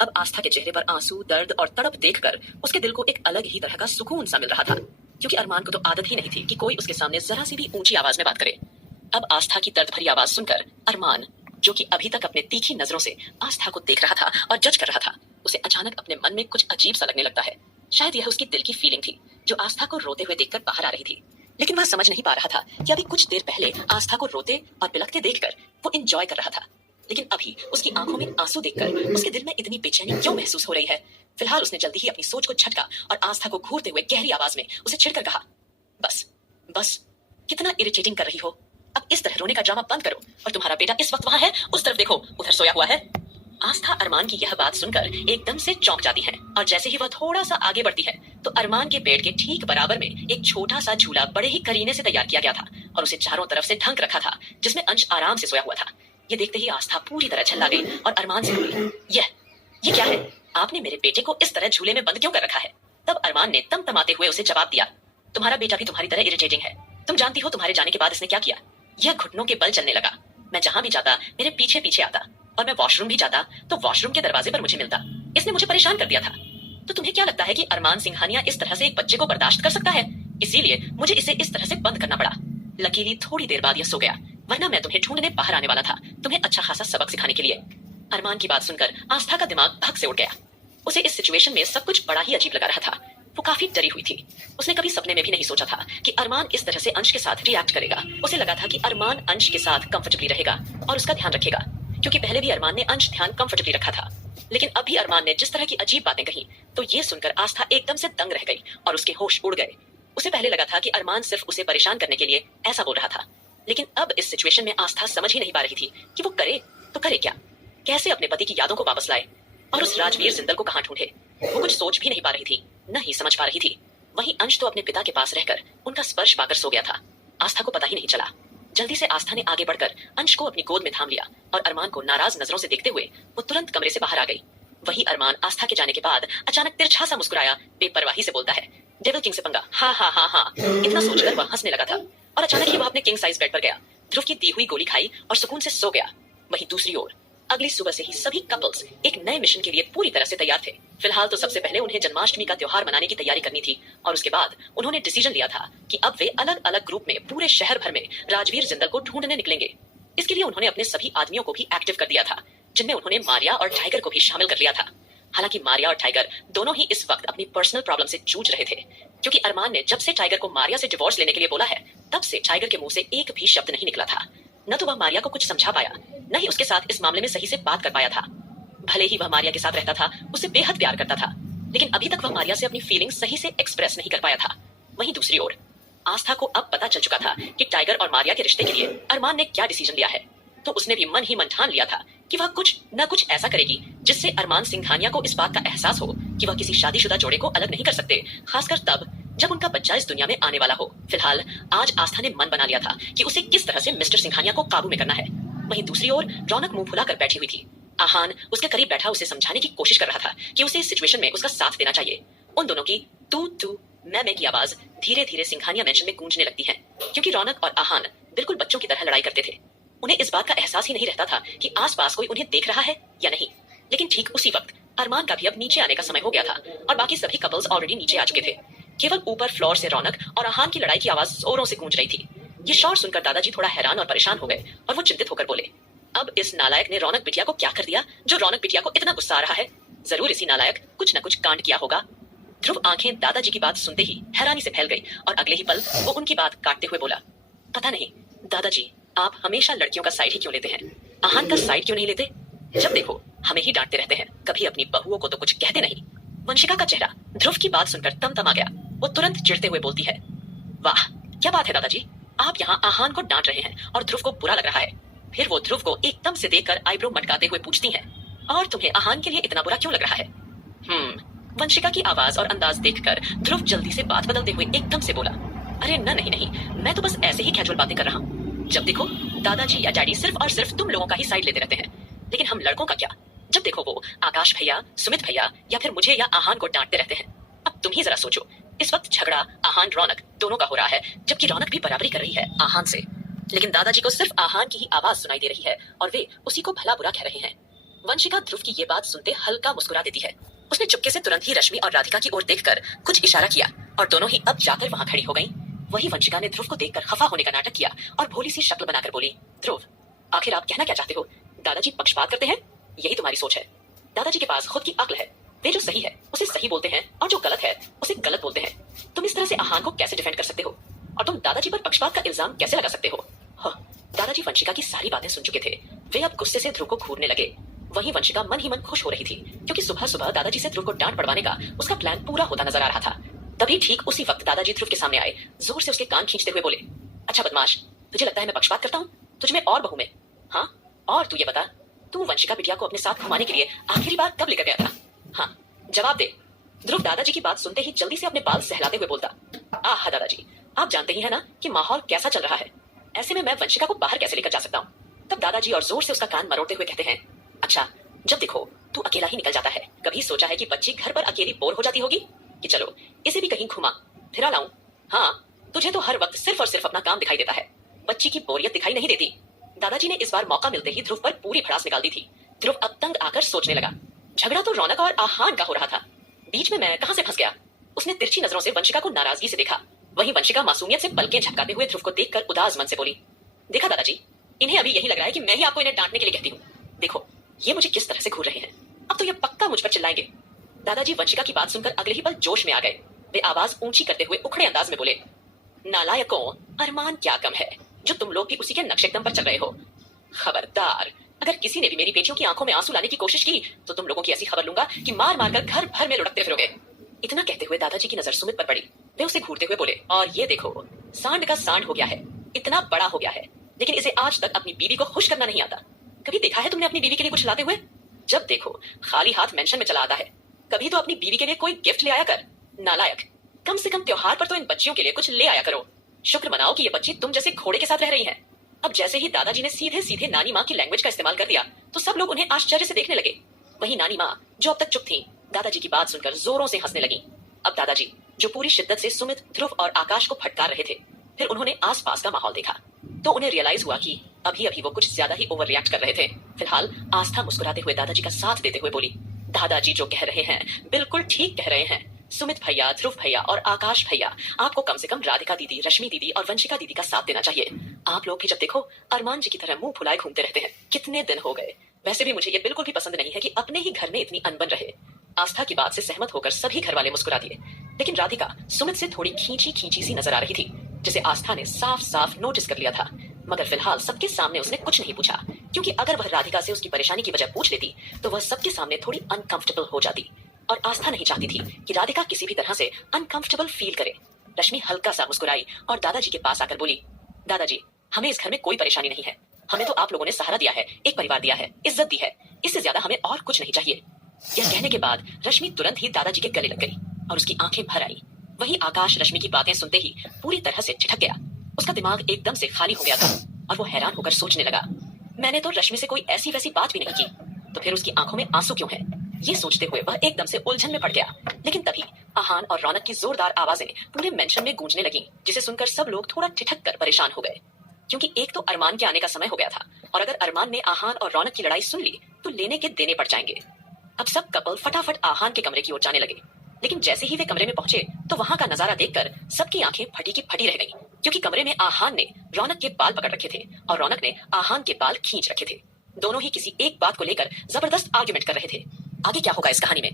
अब आस्था के चेहरे पर आंसू, दर्द और तड़प देखकर उसके दिल को एक अलग ही तरह का सुकून सा मिल रहा था, क्योंकि अरमान को तो आदत ही नहीं थी कि कोई उसके सामने जरा सी भी ऊंची आवाज में बात करे। अब आस्था की दर्द भरी आवाज सुनकर अरमान, जो कि अभी तक अपने तीखी नजरों से आस्था को देख रहा था और जज कर रहा था, उसे अचानक अपने मन में कुछ अजीब सा लगने लगता है। शायद यह उसकी दिल की फीलिंग थी जो आस्था को रोते हुए देखकर बाहर आ रही थी, लेकिन वह समझ नहीं पा रहा था कि अभी कुछ देर पहले आस्था को रोते और बिलखते देखकर वो एंजॉय कर रहा था, लेकिन अभी उसकी आंखों में आंसू देखकर उसके दिल में इतनी बेचैनी क्यों महसूस हो रही है। फिलहाल उसने जल्दी ही अपनी सोच को झटका और आस्था को घूरते हुए गहरी आवाज में उसे छिड़कर कहा, बस बस, कितना इरिटेटिंग कर रही हो। अब इस तरह रोने का ड्रामा बंद करो और तुम्हारा बेटा इस वक्त वहां है, उस तरफ देखो, उधर सोया हुआ है। आस्था अरमान की यह बात सुनकर एकदम से चौंक जाती है और जैसे ही वह थोड़ा सा आगे बढ़ती है तो अरमान के पेट के ठीक बराबर में एक छोटा सा झूला बड़े ही करीने से तैयार किया गया था और उसे चारों तरफ से ढक रखा था, जिसमें अंश आराम से सोया हुआ था। ये देखते ही आस्था पूरी तरह झल्ला गई और अरमान से बोली, ये क्या है? आपने मेरे बेटे को इस तरह झूले में बंद क्यों कर रखा है? तब अरमान ने तमतमाते हुए उसे जवाब दिया, तुम्हारा बेटा भी तुम्हारी तरह इरिटेटिंग है। तुम जानती हो तुम्हारे जाने के बाद इसने क्या किया? यह घुटनों के बल चलने लगा। मैं जहां भी जाता मेरे पीछे पीछे आता और मैं वॉशरूम भी जाता तो वॉशरूम के दरवाजे पर मुझे मिलता। इसने मुझे परेशान कर दिया था। तो तुम्हें क्या लगता है कि अरमान सिंघानिया इस तरह से एक बच्चे को बर्दाश्त कर सकता है? इसीलिए मुझे इसे इस तरह से बंद करना पड़ा। लकीली थोड़ी देर बाद यह सो गया, वरना मैं तुम्हें ढूंढने बाहर आने वाला था, तुम्हें अच्छा खासा सबक सिखाने के लिए। अरमान की बात सुनकर आस्था का दिमाग भग से उड़ गया। उसे इस सिचुएशन में सब कुछ बड़ा ही अजीब लगा रहा था। वो काफी डरी हुई थी। उसने कभी सपने में भी नहीं सोचा था कि अरमान इस तरह से अंश के साथ रिएक्ट करेगा। उसे लगा था कि अरमान अंश के साथ कंफर्टेबली रहेगा और उसका ध्यान रखेगा, क्योंकि पहले भी अरमान ने अंश ध्यान कंफर्टेबली रखा था। लेकिन अभी अरमान ने जिस तरह की अजीब बातें कही तो ये सुनकर आस्था एकदम से दंग रह गई और उसके होश उड़ गए। उसे पहले लगा था कि अरमान सिर्फ उसे परेशान करने के लिए ऐसा बोल रहा था, लेकिन अब इस सिचुएशन में आस्था समझ ही नहीं पा रही थी कि वो करे तो करे क्या, कैसे अपने पति की यादों को वापस लाए और उस राजवीर जिंदल को कहां ढूंढे। वो कुछ सोच भी नहीं पा रही थी, न ही समझ पा रही थी। वहीं अंश तो अपने पिता के पास रहकर उनका स्पर्श पाकर सो गया था। आस्था को पता ही नहीं चला। जल्दी से आस्था ने आगे बढ़कर अंश को अपनी गोद में थाम लिया और अरमान को नाराज नजरों से देखते हुए वो तुरंत कमरे से बाहर आ गई। वहीं अरमान आस्था के जाने के बाद अचानक तिरछा सा मुस्कुराया, बेपरवाही से बोलता है, डेविल किंग से पंगा, हाँ हाँ हाँ हाँ। इतना सोचकर वह हंसने लगा था और अचानक ही वह अपने किंग साइज बेड पर गया, ध्रुव की दी हुई गोली खाई और सुकून से सो गया। वहीं दूसरी ओर अगली सुबह से ही सभी कपल्स एक नए मिशन के लिए पूरी तरह से तैयार थे। फिलहाल तो सबसे पहले उन्हें जन्माष्टमी का त्योहार मनाने की तैयारी करनी थी और उसके बाद उन्होंने डिसीजन लिया था कि अब वे अलग अलग ग्रुप में पूरे शहर भर में राजवीर जिंदल को ढूंढने निकलेंगे। इसके लिए उन्होंने अपने सभी आदमियों को भी एक्टिव कर दिया था, जिनमें उन्होंने मारिया और टाइगर को भी शामिल कर लिया था। हालांकि मारिया और टाइगर दोनों ही इस वक्त अपनी पर्सनल प्रॉब्लम से जूझ रहे थे, क्योंकि अरमान ने जब से टाइगर को मारिया से डिवोर्स लेने के लिए बोला है तब से टाइगर के मुंह से एक भी शब्द नहीं निकला था। न तो वह मारिया को कुछ समझा पाया, न ही उसके साथ इस मामले में सही से बात कर पाया था। भले ही वह मारिया के साथ रहता था, उससे बेहद प्यार करता था, लेकिन अभी तक वह मारिया से अपनी फीलिंग्स सही से एक्सप्रेस नहीं कर पाया था। वहीं दूसरी ओर आस्था को अब पता चल चुका था कि टाइगर और मारिया के रिश्ते के लिए अरमान ने क्या डिसीजन लिया है, तो उसने भी मन ही मन ठान लिया था कि वह कुछ न कुछ ऐसा करेगी जिससे अरमान सिंघानिया को इस बात का एहसास हो कि वह किसी शादीशुदा जोड़े को अलग नहीं कर सकते, खासकर तब जब उनका बच्चा इस दुनिया में आने वाला हो। फिलहाल आज आस्था ने मन बना लिया था कि उसे किस तरह से मिस्टर सिंघानिया को काबू में करना है। वहीं दूसरी ओर रौनक मुंह फुलाकर बैठी हुई थी। आहान उसके करीब बैठा उसे समझाने की कोशिश कर रहा था कि उसे इस सिचुएशन में उसका साथ देना चाहिए। उन दोनों की तू तू मैं की आवाज धीरे धीरे सिंघानिया मेंशन में गूंजने लगती है, क्योंकि रौनक और आहान बिल्कुल बच्चों की तरह लड़ाई करते थे। उन्हें इस बात का एहसास ही नहीं रहता था कि आसपास कोई उन्हें देख रहा है या नहीं। लेकिन ठीक उसी वक्त अरमान का भी अब नीचे आने का समय हो गया था और बाकी सभी कपल्स ऑलरेडी नीचे आ चुके थे। केवल ऊपर फ्लोर से रौनक और आहान की लड़ाई की आवाज जोरों से गूंज रही थी। ये शोर सुनकर दादाजी थोड़ा हैरान और परेशान हो गए और वो चिंतित होकर बोले, अब इस नालायक ने रौनक बिटिया को क्या कर दिया जो रौनक बिटिया को इतना गुस्सा आ रहा है? जरूर इसी नालायक कुछ न कुछ कांड किया होगा। ध्रुव आंखें दादाजी की बात सुनते ही हैरानी से फैल गई और अगले ही पल वो उनकी बात काटते हुए बोला, पता नहीं दादाजी, आप हमेशा लड़कियों का साइड ही क्यों लेते हैं? आहान का साइड क्यों नहीं लेते? जब देखो हमें ही डांटते रहते हैं, कभी अपनी बहुओं को तो कुछ कहते नहीं। वंशिका का चेहरा ध्रुव की बात सुनकर तमतमा गया। वो तुरंत चिढ़ते हुए बोलती है, वाह क्या बात है दादाजी, आप यहाँ आहान को डांट रहे हैं और ध्रुव को बुरा लग रहा है। फिर वो ध्रुव को एकदम से देखकर आईब्रो मटकाते हुए पूछती हैं, और तुम्हें आहान के लिए इतना बुरा क्यों लग रहा है? वंशिका की आवाज और अंदाज देखकर ध्रुव जल्दी से बात बदलते हुए एकदम से बोला, अरे नहीं, मैं तो बस ऐसे ही कैजुअल बातें कर रहा हूँ। जब देखो दादाजी या डैडी सिर्फ और सिर्फ तुम लोगों का ही साइड लेते रहते हैं, लेकिन हम लड़कों का क्या? जब देखो वो आकाश भैया, सुमित भैया या फिर मुझे या आहान को डांटते रहते हैं। अब तुम ही जरा सोचो, इस वक्त झगड़ा आहान रौनक दोनों का हो रहा है, जबकि रौनक भी बराबरी कर रही है आहान से, लेकिन दादाजी को सिर्फ आहान की ही आवाज सुनाई दे रही है और वे उसी को भला बुरा कह रहे हैं। वंशिका ध्रुव की ये बात सुनते हल्का मुस्कुरा देती है। उसने चुपके से तुरंत ही रश्मि और राधिका की ओर देखकर कुछ इशारा किया और दोनों ही अब जाकर वहां खड़ी हो गईं। वही वंशिका ने ध्रुव को देखकर खफा होने का नाटक किया और भोली सी शक्ल बनाकर बोली, ध्रुव, आखिर आप कहना क्या चाहते हो? दादाजी पक्षपात करते हैं? यही तुम्हारी सोच है। दादाजी के पास खुद की अक्ल है। वे जो सही है उसे सही बोलते हैं और जो गलत है उसे गलत बोलते हैं। तुम इस तरह से आहान को कैसे डिफेंड कर सकते हो? और तुम दादाजी पर पक्षपात का इल्जाम कैसे लगा सकते हो? हाँ, दादाजी वंशिका की सारी बातें सुन चुके थे। वे अब गुस्से से ध्रुव को घूरने लगे। वहीं वंशिका मन ही मन खुश हो रही थी क्योंकि सुबह सुबह दादाजी से ध्रुव को डांट पड़वाने का उसका प्लान पूरा होता नजर आ रहा था। तभी ठीक उसी वक्त दादाजी ध्रुव के सामने आए, जोर से उसके कान खींचते हुए बोले, अच्छा बदमाश, तुझे लगता है मैं पक्षपात करता हूँ? तुझ में और बहू में? हाँ, और तू ये बता, तू वंशिका बिटिया को अपने साथ घुमाने के लिए आखिरी बार कब लेकर गया था? हाँ, जवाब दे। ध्रुव दादाजी की बात सुनते ही जल्दी से अपने बाल सहलाते हुए बोलता, आह दादाजी, आप जानते ही है ना कि माहौल कैसा चल रहा है। ऐसे में मैं वंशिका को बाहर कैसे लेकर जा सकता हूँ? तब दादाजी और जोर से उसका कान मरोड़ते हुए कहते हैं, अच्छा, जब देखो तू अकेला ही निकल जाता है। कभी सोचा है कि बच्ची घर पर अकेली बोर हो जाती होगी कि चलो इसे भी कहीं घुमा फिरा लाऊं? हाँ, तुझे तो हर वक्त सिर्फ और सिर्फ अपना काम दिखाई देता है, बच्ची की बोरियत दिखाई नहीं देती। दादाजी ने इस बार मौका मिलते ही ध्रुव पर पूरी भड़ास निकाल दी थी। ध्रुव अब तंग आकर सोचने लगा, झगड़ा तो रौनक और आहान का हो रहा था, बीच में मैं कहां से फंस गया? उसने तिरछी नजरों से वंशिका को नाराजगी से देखा। वहीं वंशिका मासूमियत से पलकें झपकाते हुए ध्रुव को देखकर उदास मन से बोली, देखा दादाजी, इन्हें अभी यही लग रहा है कि मैं ही आपको इन्हें डांटने के लिए कहती हूँ। देखो ये मुझे किस तरह से घूर रहे हैं, अब तो ये पक्का मुझ पर चिल्लाएंगे। दादाजी वंशिका की बात सुनकर अगले ही पल जोश में आ गए। वे आवाज ऊंची करते हुए उखड़े अंदाज में बोले, नालायकों, अरमान क्या कम है जो तुम लोग भी उसी के नक्शे कदम पर चल रहे हो। खबरदार, अगर किसी ने भी मेरी बेटियों की आंखों में आंसू लाने की कोशिश की तो तुम लोगों की ऐसी खबर लूंगा कि मार मार कर घर भर में लुढ़कते फिरोगे। इतना कहते हुए दादाजी की नजर सुमित पर पड़ी। वे उसे घूरते हुए बोले, और ये देखो, सांड का सांड हो गया है, इतना बड़ा हो गया है, लेकिन इसे आज तक अपनी बीवी को खुश करना नहीं आता। कभी देखा है तुमने अपनी बीवी के लिए कुछ लाते हुए? जब देखो खाली हाथ मेंशन में चला आता है। कभी तो अपनी बीवी के लिए कोई गिफ्ट ले आया कर। नालायक, कम से कम त्योहार पर तो इन बच्चियों के लिए कुछ ले आया करो। शुक्र मनाओ कि ये बच्ची तुम जैसे घोड़े के साथ रह रही है। अब जैसे ही दादाजी ने सीधे सीधे नानी माँ की लैंग्वेज का इस्तेमाल कर दिया तो सब लोग उन्हें आश्चर्य से देखने लगे। वहीं नानी माँ, जो अब तक चुप थी, दादाजी की बात सुनकर जोरों से हंसने लगी। अब दादाजी, जो पूरी शिद्दत से सुमित, ध्रुव और आकाश को फटकार रहे थे, फिर उन्होंने आसपास का माहौल देखा तो उन्हें रियलाइज हुआ कि अभी अभी वो कुछ ज्यादा ही ओवर रिएक्ट कर रहे थे। फिलहाल आस्था मुस्कुराते हुए दादाजी का साथ देते हुए बोली, दादाजी जो कह रहे हैं बिल्कुल ठीक कह रहे हैं। सुमित भैया, ध्रुव भैया और आकाश भैया, आपको कम से कम राधिका दीदी, रश्मि दीदी और वंशिका दीदी का साथ देना चाहिए। आप लोग भी जब देखो अरमान जी की तरह मुंह फुलाए घूमते रहते हैं। कितने दिन हो गए। वैसे भी मुझे ये बिल्कुल भी पसंद नहीं है कि अपने ही घर में इतनी अनबन रहे। आस्था की बात से सहमत होकर सभी घर वाले मुस्कुरा दिए, लेकिन राधिका सुमित से थोड़ी खींची खींची सी नजर आ रही थी, जिसे आस्था ने साफ साफ नोटिस कर लिया था। मगर फिलहाल सबके सामने उसने कुछ नहीं पूछा, क्योंकि अगर वह राधिका से उसकी परेशानी की वजह पूछ लेती तो वह सबके सामने थोड़ी अनकंफर्टेबल हो जाती, और आस्था नहीं चाहती थी कि राधिका किसी भी तरह से अनकंफर्टेबल फील करे। रश्मि हल्का सा मुस्कुराई और दादाजी के पास आकर बोली, दादाजी, हमें इस घर में कोई परेशानी नहीं है। हमें तो आप लोगों ने सहारा दिया है, एक परिवार दिया है, इज्जत दी है, इससे ज्यादा हमें और कुछ नहीं चाहिए। यह कहने के बाद रश्मि तुरंत ही दादाजी के गले लग गई और उसकी आंखें भर आई। वहीं आकाश रश्मि की बातें सुनते ही पूरी तरह से झिठक गया। उसका दिमाग एकदम से खाली हो गया था और वो हैरान होकर सोचने लगा, मैंने तो रश्मि से कोई ऐसी वैसी बात भी नहीं की, तो फिर उसकी आंखों में आंसू क्यों है? ये सोचते हुए वह एकदम से उलझन में पड़ गया। लेकिन तभी आहान और रौनक की जोरदार आवाजें पूरे मेंशन में गूंजने लगी, जिसे सुनकर सब लोग थोड़ा ठिठक कर परेशान हो गए, क्योंकि एक तो अरमान के आने का समय हो गया था, और अगर अरमान ने आहान और रौनक की लड़ाई सुन ली तो लेने के देने पड़ जाएंगे। अब सब कपल फटाफट आहान के कमरे की ओर जाने लगे, लेकिन जैसे ही वे कमरे में पहुंचे तो वहां का नजारा देखकर सबकी आंखें फटी की फटी रह गईं, क्योंकि कमरे में आहान ने रौनक के बाल पकड़ रखे थे और रौनक ने आहान के बाल खींच रखे थे। दोनों ही किसी एक बात को लेकर जबरदस्त आर्ग्यूमेंट कर रहे थे। आगे क्या होगा इस कहानी में